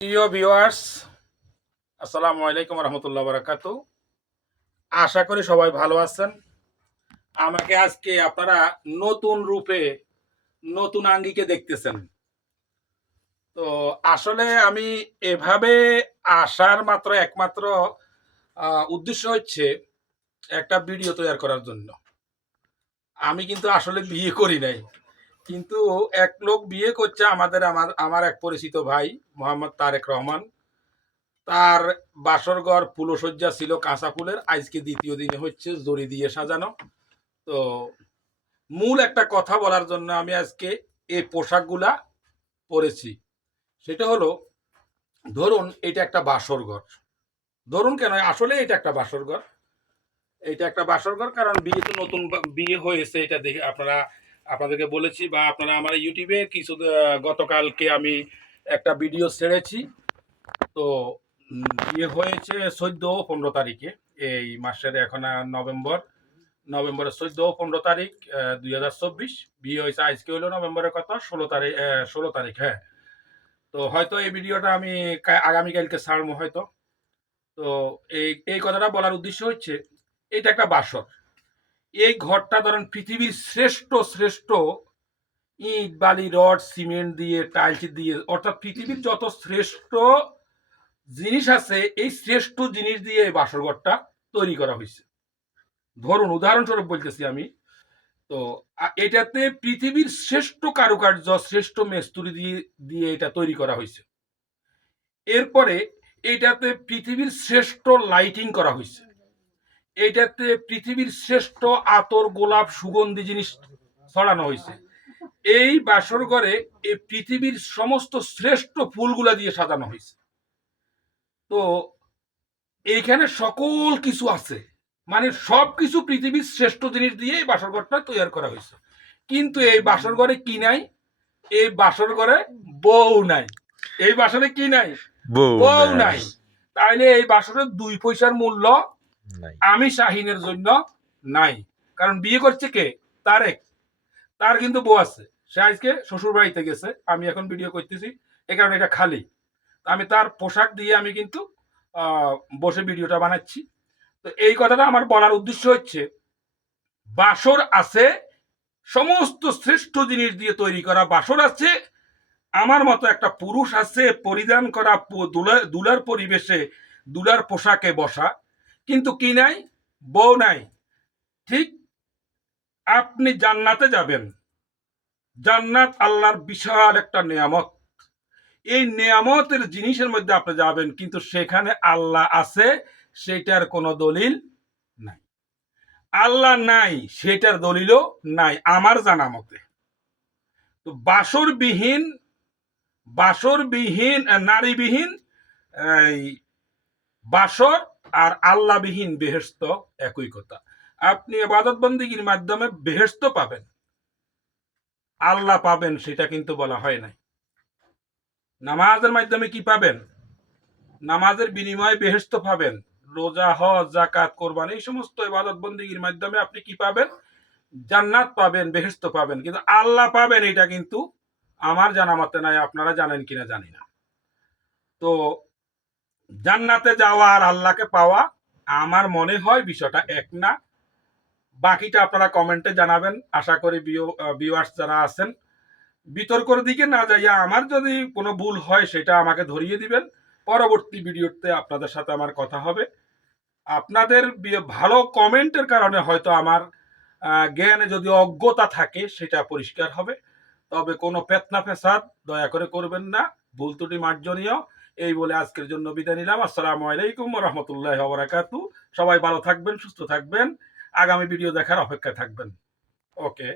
প্রিয় ভিউয়ার্স, আসসালামু আলাইকুম রহমতুল্লাহ বারাকাত। আশা করি সবাই ভালো আছেন। আমাকে আজকে আপনারা নতুন রূপে, নতুন আঙ্গিকে দেখতেছেন। তো আসলে আমি এভাবে আসার মাত্র একমাত্র উদ্দেশ্য হচ্ছে একটা ভিডিও তৈরি করার জন্য। আমি কিন্তু আসলে বিয়ে করি নাই। কিন্তু এক লোক বিয়ে করছে আমাদের আমার আমার এক পরিচিত ভাই, মোহাম্মদ তারেক রহমান। তার বাসরঘর ফুলসজ্জা ছিল কাঁচা ফুলের। আজকে দ্বিতীয় দিনে হচ্ছে জড়ি দিয়ে সাজানো। তো মূল একটা কথা বলার জন্য আমি আজকে এই পোশাকগুলা পরেছি। সেটা হলো, ধরুন এটা একটা বাসরঘর ধরুন কেন, আসলে এটা একটা বাসরঘর এটা একটা বাসরঘর কারণ বিয়ে তো নতুন বিয়ে হয়েছে এটা দেখে আপনারা আপনাদেরকে বলেছি বা আপনারা আমার ইউটিউবে কিছু গতকালকে আমি একটা ভিডিও ছেড়েছি। তো বিয়ে হয়েছে চোদ্দ পনেরো তারিখে, এই মাসের এখন নভেম্বর। নভেম্বরের চোদ্দ পনেরো তারিখ দুই হাজার চব্বিশ। বিয়ে হয়েছে, আজকে হলো নভেম্বরের কথা ষোলো তারিখ ষোলো তারিখ হ্যাঁ। তো হয়তো এই ভিডিওটা আমি আগামীকালকে ছাড়বো হয়তো। তো এই এই কথাটা বলার উদ্দেশ্য হচ্ছে, এটা একটা বাসর। এই ঘরটা ধরেন পৃথিবীর শ্রেষ্ঠ শ্রেষ্ঠ ইট, বালি, রড, সিমেন্ট দিয়ে, টাইলস দিয়ে, অর্থাৎ পৃথিবীর যত শ্রেষ্ঠ জিনিস আছে, এই শ্রেষ্ঠ জিনিস দিয়ে এই বাসর ঘরটা তৈরি করা হয়েছে। ধরুন, উদাহরণস্বরূপ বলতেছি আমি, তো এটাতে পৃথিবীর শ্রেষ্ঠ কারুকার্য, শ্রেষ্ঠ মেস্তুরি দিয়ে দিয়ে এটা তৈরি করা হয়েছে। এরপরে এটাতে পৃথিবীর শ্রেষ্ঠ লাইটিং করা হয়েছে। এটাতে পৃথিবীর শ্রেষ্ঠ আতর গোলাপ সুগন্ধি জিনিস ছড়ানো হয়েছে। এই বাসর ঘরে এই পৃথিবীর সমস্ত শ্রেষ্ঠ ফুলগুলা দিয়ে সাজানো হয়েছে। তো এইখানে সকল কিছু আছে। মানে সব কিছু পৃথিবীর শ্রেষ্ঠ জিনিস দিয়ে এই বাসর ঘরটা তৈরি করা হয়েছে। কিন্তু এই বাসর ঘরে কি নাই? এই বাসর ঘরে বউ নাই। এই বাসরে কি নাই? বউ নাই। তাইলে এই বাসরের দুই পয়সার মূল্য আমি শাহিনের জন্য নাই। কারণ বিয়ে করছে কে? তারেক। তার কিন্তু বউ আছে। সে আজকে শ্বশুর বাড়িতে গেছে। আমি এখন ভিডিও করতেছি। এ কারণে এটা খালি। আমি তার পোশাক দিয়ে আমি কিন্তু বসে ভিডিওটা বানাচ্ছি। তো এই কথাটা আমার বলার উদ্দেশ্য হচ্ছে, বাসর আছে, সমস্ত শ্রেষ্ঠ জিনিস দিয়ে তৈরি করা বাসর আছে, আমার মতো একটা পুরুষ আছে, পরিধান করা দুলার পরিবেশে দুলার পোশাকে বসা। কিন্তু কি নাই? বউ নাই। ঠিক আপনি জান্নাতে যাবেন। জান্নাত আল্লাহর বিশাল একটা নিয়ামত। এই নিয়ামতের জিনিসের মধ্যে আপনি যাবেন, কিন্তু সেখানে আল্লাহ আছে, সেটার কোনো দলিল নাই। আল্লাহ নাই, সেটার দলিলও নাই, আমার জানা মতে। তো বাসরবিহীন বাসরবিহীন, নারীবিহীন, এই বাসর আর আল্লাহবিহীন বেহেস্ত একই কথা। আপনি এবাদত বন্দীগীর মাধ্যমে বেহেস্ত পাবেন। আল্লাহ পাবেন সেটা কিন্তু বলা হয় নাই। নামাজের মাধ্যমে কি পাবেন? নামাজের বিনিময়ে বেহেস্ত পাবেন। রোজা, হজ জাকাত কোরবান, এই সমস্ত ইবাদত বন্দীগীর মাধ্যমে আপনি কি পাবেন? জান্নাত পাবেন বেহেস্ত পাবেন। কিন্তু আল্লাহ পাবেন এটা কিন্তু আমার জানা মতে নাই, আপনারা জানেন কিনা জানি না। তো জান্নাতে যাওয়া আর আল্লাহকে পাওয়া আমার মনে হয় বিষয়টা এক না। বাকিটা আপনারা কমেন্টে জানাবেন। আশা করি ভিউয়ার্স যারা আছেন, বিতর্কর দিকে না যাইয়া আমার যদি কোনো ভুল হয় সেটা আমাকে ধরিয়ে দিবেন। পরবর্তী ভিডিওতে আপনাদের সাথে আমার কথা হবে। আপনাদের ভালো কমেন্টের কারণে হয়তো আমার জ্ঞানে যদি অজ্ঞতা থাকে সেটা পরিষ্কার হবে। তবে কোনো পেতনা ফেসাদ দয়া করে করবেন না। ভুল ত্রুটি মার্জনীয়। এই বলে আজকের জন্য বিদায় নিলাম। আসসালামু আলাইকুম রহমতুল্লাহ বারাকাতু সবাই ভালো থাকবেন, সুস্থ থাকবেন। আগামী ভিডিও দেখার অপেক্ষায় থাকবেন। ওকে।